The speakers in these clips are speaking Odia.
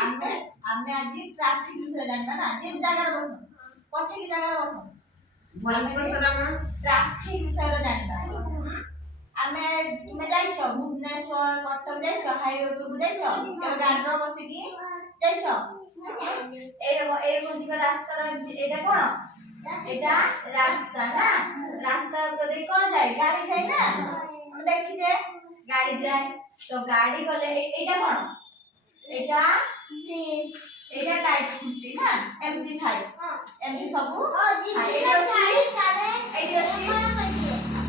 ଆମେ ଆମେ ଆଜି ଟ୍ରାଫିକ ବିଷୟରେ ଜାଣିବା ନା ଯେ ଜାଗାରେ ବସ ପଛେ କି ଜାଗାରେ ବସ ଟ୍ରାଫିକ ବିଷୟରେ ଜାଣିବା ଆମେ ତୁମେ ଯାଇଛ ଭୁବନେଶ୍ୱର କଟକ ଯାଇଛ ହାଇୱେ ଉପରକୁ ଯାଇଛ କେବେ ଗାଡିର ବସିକି ଯାଇଛ ଏଇ ଯିବା ରାସ୍ତାର ଏଇଟା କଣ এটা রাস্তা না রাস্তা উপরে কোন যায় গাড়ি যায় না আমরা দেখিছে গাড়ি যায় তো গাড়ি গলে এটা কোন এটা এটা লাইট খুঁটি না এমতি থাই এমতি সবু এইটা ଅଛି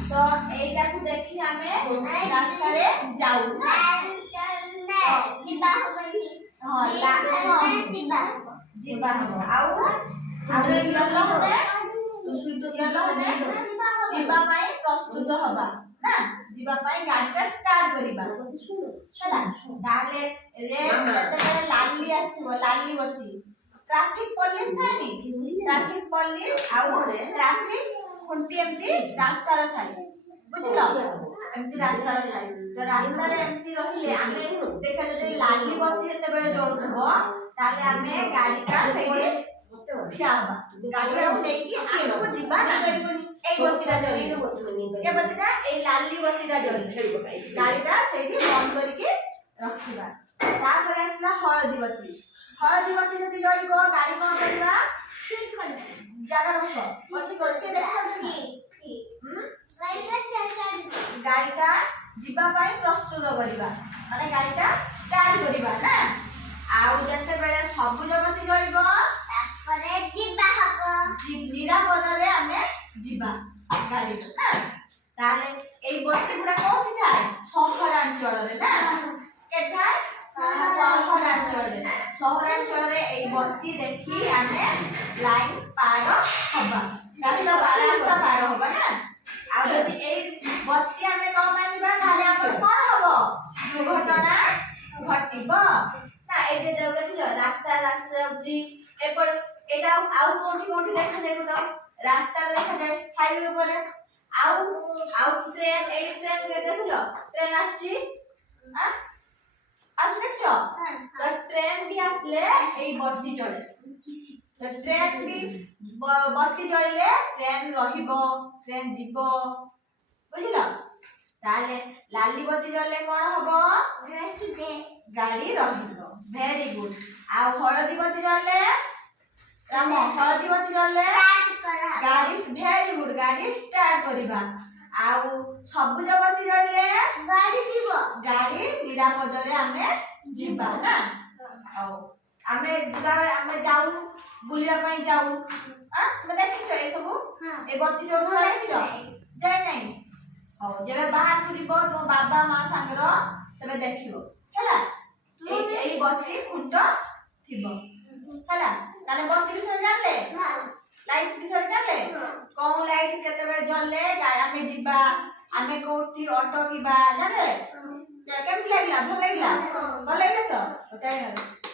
তো এইটাକୁ দেখি ଆମେ রাস্তারে যাও না ଯିବା ହବନି ହଁ ଯିବା ହବ ଆଉ ଆମେ ଯିବା ହବ ଯିବା ପାଇଁ ପ୍ରସ୍ତୁତ ହବା ନା ଯିବା ପାଇଁ ଗାଡିଟା ଷ୍ଟାର୍ଟ କରିବା ହେଲା ତାହେଲେ ଯେତେବେଳେ ଲାଲି ଆସିଥିବ ଲାଲି ବତି ଟ୍ରାଫିକ ପୋଲିସ ଥାଏନି ଟ୍ରାଫିକ ପୋଲିସ ଆଉ ଟ୍ରାଫିକ ଖୁଣ୍ଟି ଏମିତି ରାସ୍ତାରେ ଥାଏ ବୁଝିଲ ଏମିତି ରାସ୍ତାରେ ଥାଏ ତ ରାସ୍ତାରେ ଏମିତି ରହିଲେ ଆମେ ଦେଖ ଯଦି ଲାଲି ବତି ଯେତେବେଳେ ଜଳୁଥିବ ତାହେଲେ ଆମେ ଗାଡିଟା ସେଇଠି ଠିଆ ହବା ଗାଡିଟାକୁ ନେଇକି ଆଗକୁ ଯିବା ନା ଏଇ ବତିଟା ଜଳି ଏ ବତିଟା ଏଇ ଲାଲି ବତିଟା ଜଳି ଗାଡିଟା ସେଇଠି ବନ୍ଦ କରିକି ରଖିବା ତାପରେ ଆସିଲା ହଳଦୀ ବତି ଯଦି ଜଳିବ ଗାଡି କଣ କରିବା ଜାଗାରେ ବସ ପଛେ ବସି ଦେଖାଉଛନ୍ତି ଗାଡିଟା ଯିବା ପାଇଁ ପ୍ରସ୍ତୁତ କରିବା ମାନେ ଗାଡିଟା ଷ୍ଟାର୍ଟ କରିବା ନା ଆଉ ଯେତେବେଳେ ସବୁଜ ବତି ଜଳିବ ନିରାପଦରେ ଆମେ ଯିବା ଗାଡିରେ ନା ତାହେଲେ ଏଇ ବତି ଗୁଡା କୋଉଠି ଥାଏ ସହରାଞ୍ଚଳରେ ନା କେଥାଏ ସହରାଞ୍ଚଳରେ ଏଇ ବତି ଦେଖି ଆମେ ଲାଇନ ପାର ହବା ରାସ୍ତା ପାର ହବା ନା ଆଉ ଯଦି ଏଇ ବତି ଆମେ ନ ମାନିବା ତାହେଲେ ଆମର କଣ ହବ ଦୁର୍ଘଟଣା ଘଟିବ ନା ଏଇଠି ଦେଖିଛ ରାସ୍ତା ଯାଉଛି ଏପଟ এটা ଆଉ କୋଉଠି ଦେଖାଯାଏ ତ ରାସ୍ତାରେ ଦେଖାଯାଏ ହାଇୱେ ଉପରେ ଆଉ ଟ୍ରେନ ଏଇ ଟ୍ରେନ ଦେଖୁଛ ଟ୍ରେନ ଆସୁଛି ଦେଖୁଛ ତ ଟ୍ରେନ ବି ଆସିଲେ ଏଇ ବତି ଜଳେ ତ ଟ୍ରେନ ବି ବତି ଜଳିଲେ ଟ୍ରେନ ରହିବ ଟ୍ରେନ ଯିବ ବୁଝିଲ ତାହେଲେ ଲାଲି ବତି ଜଳିଲେ କଣ ହବ ଗାଡି ରହିବ ଭେରି ଗୁଡ ଆଉ ହଳଦୀ ବତି ଜଳିଲେ ହଳଦୀ ବତି ଜଳିଲେ ଗାଡି ଭେରି ଗୁଡ ଗାଡି ଷ୍ଟାର୍ଟ କରିବା ଆଉ ସବୁଜ ବତି ଜଳିଲେ ଗାଡି ନିରାପଦରେ ଆମେ ଯିବା ନା ଆଉ ଆମେ ଯାଉ ବୁଲିବା ପାଇଁ ଯାଉ ତମେ ଦେଖିଛ ଏ ସବୁ ଏ ବତି ଜଳୁଥିବା ଦେଖିଛ ଯାଇ ନାହିଁ ହଉ ଯେବେ ବାହାରକୁ ଯିବ ତୁମ ବାବା ମା ସାଙ୍ଗର ସେବେ ଦେଖିବ ହେଲା ଏଇ ବତି ଖୁଣ୍ଟ ଥିବ ହେଲା ତାହେଲେ ବତି ବିଷୟରେ ଜାଣିଲେ ଲାଇଟ ବିଷୟରେ ଜାଣିଲେ କୋଉ ଲାଇଟ କେତେବେଳେ ଜଳିଲେ ଆମେ ଯିବା ଆମେ କୋଉଠି ଅଟକିବା ଜାଣିଲେ କେମିତି ଲାଗିଲା ଭଲ ଲାଗିଲା ତ